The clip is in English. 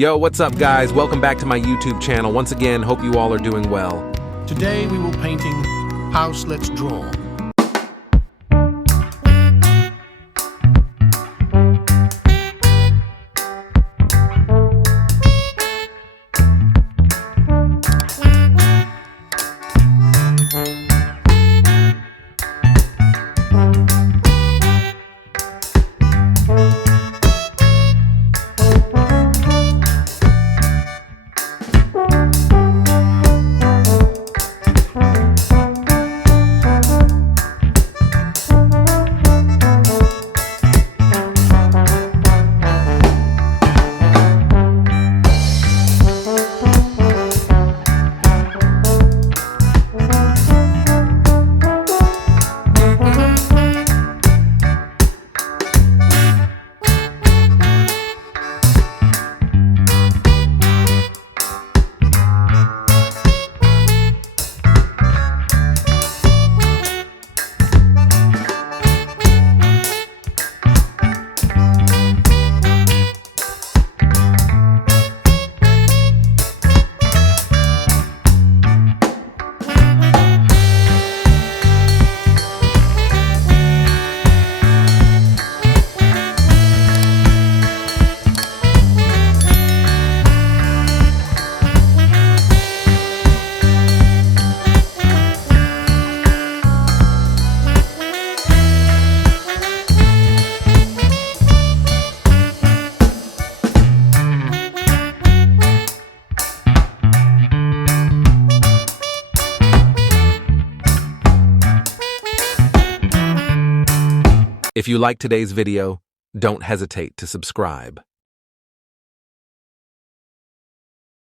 Yo, what's up guys? Welcome back to my YouTube channel. Once again, hope you all are doing well. Today we will painting House Let's Draw. If you like today's video, don't hesitate to subscribe.